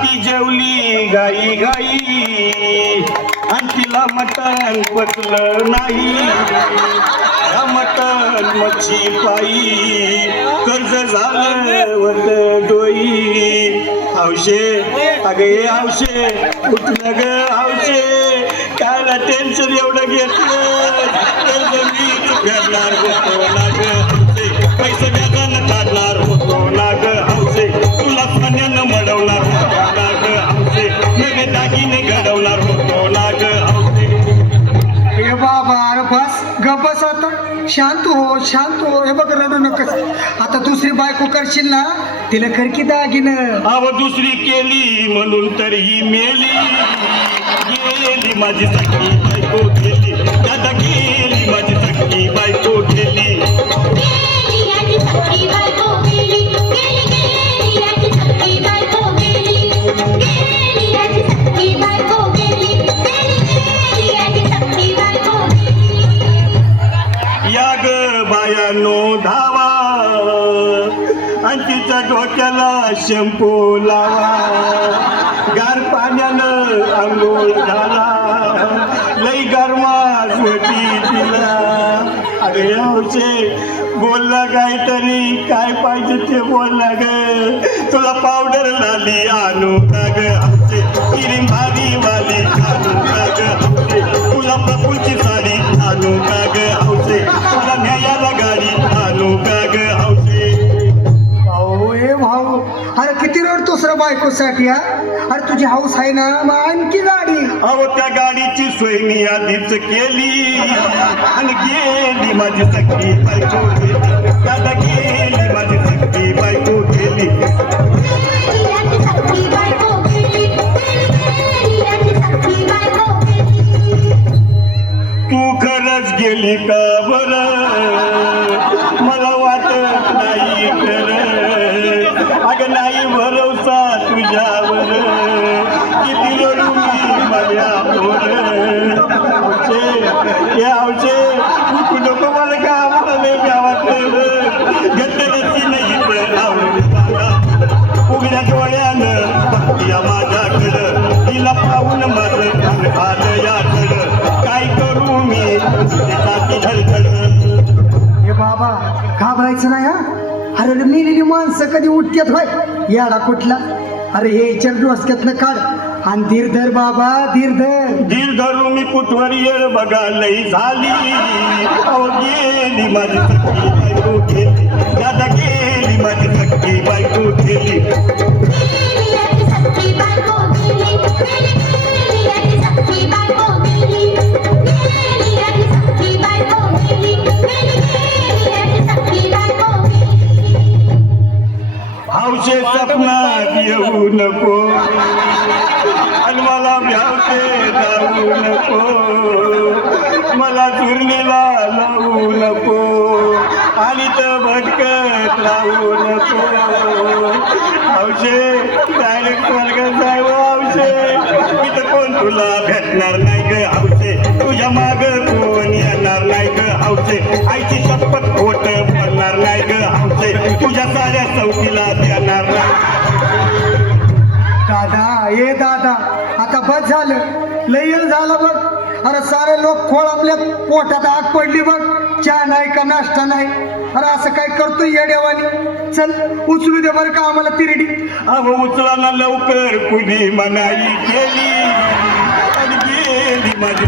ती जेवली गाई गाई आणि तिला मटण पचलं नाही. या मटण मच्छी पायी कर्ज झालं वत डोई. हौशे अगे हौशे उठलं ग हौशे, कायला टेन्शन एवढं घेतलं. कर्ज मीच फेडणार होतो ना ग हौशे, पैसे व्याजानं काढणार होतो ना ग हौशे, तुला सोन्यानं मडवणार होतो ना ग हौशे, नवे दागिने घडवणार होतो ना ग हौशे. ए बाबा अरे बस गबस आता, शांत हो शांत हो. हे बघ रडू नकस. आता दुसरी बायको करशील ना, तिला कर की दागिनं. अव दुसरी केली म्हणून तर ही मेली. गेली माझी सखी बायको गेली, दादा गेली माझी सखी बायको गेली. या ग बायानो धावा आणि तिच्या डोक्याला शॅम्पू लावा. गार पाण्यानं आंघोळ घाला, लई गरमास होती तिला. अरे हौशे बोलला काहीतरी, काय पाहिजे ते बोलला ग. तुला पावडर लाली आणू का ग हौशे, क्रीम भारी वाली आणू का ग हौशे, तुला प्रफुलची साडी आणू का ग हौशे, तुला न्यायाला गाडी आणू का ग हौशे. भाऊ ए भाऊ, अरे किती रडतोस रे बायकोसाठी. हा अरे तुझी हाऊस आहे ना, मग आणखी गाडी. अहो त्या गाडीची सोय मी आधीच केली आणि गेली माझी सखी बायको गेली, दादा गेली माझी सखी बायको गेली. तू खरंच गेली का बरं, मला वाटत नाही खरं. अगं नाही भरोसा तुझ्यावर, किती रडू मी माझ्या पोर. हौशे तू नको मला का आम्हाला गावात घटनाची नाही आवडून उघड्या डोळ्यानं बघतीया माझ्याकडं, तिला पाहून माझं आलं याकडं. काय करू मी त्याची धडधड. हे बाबा घाबरायचं नाही. हा अरे मेलेली माणसं कधी उठतात होय याडा कुठला. अरे हे विचार डोसक्यातनं काढ आणि धीर धर बाबा, धीर धर. धीर धरू मी कुठवर येळ बघा लई झाली. अहो गेली माझी सखी बायको गेली, दादा गेली माझी सखी बायको गेली. हौशे सपनात येऊ नको आणि मला भ्यावते जाऊ नको, मला चुरलीला लावू नको आणि तर भटकत राहू नको. हौशे डायरेक्ट वर्गात जाय हौशे, इथं कोण तुला भेटणार नाही ग हौशे, तुझ्या माग कोण येणार नाही ग हौशे, आईची शपथ खोट पडणार नाही ग हौशे, तुझ्या साऱ्या चौकीला देणार नाही. दादा ए दादा आता बस झालं, लय येळ झालं बघ. अरे सारे लोक खोळ आपल्या पोटात आग पडली बघ. चहा नाही का नाश्ता नाही. अरे असं काय करतोय येड्यावानी. चल उचलू दे बरं का आम्हाला तिरडी. अहो उचला ना लवकर, कुणी मनाई केली आणि गेली माझी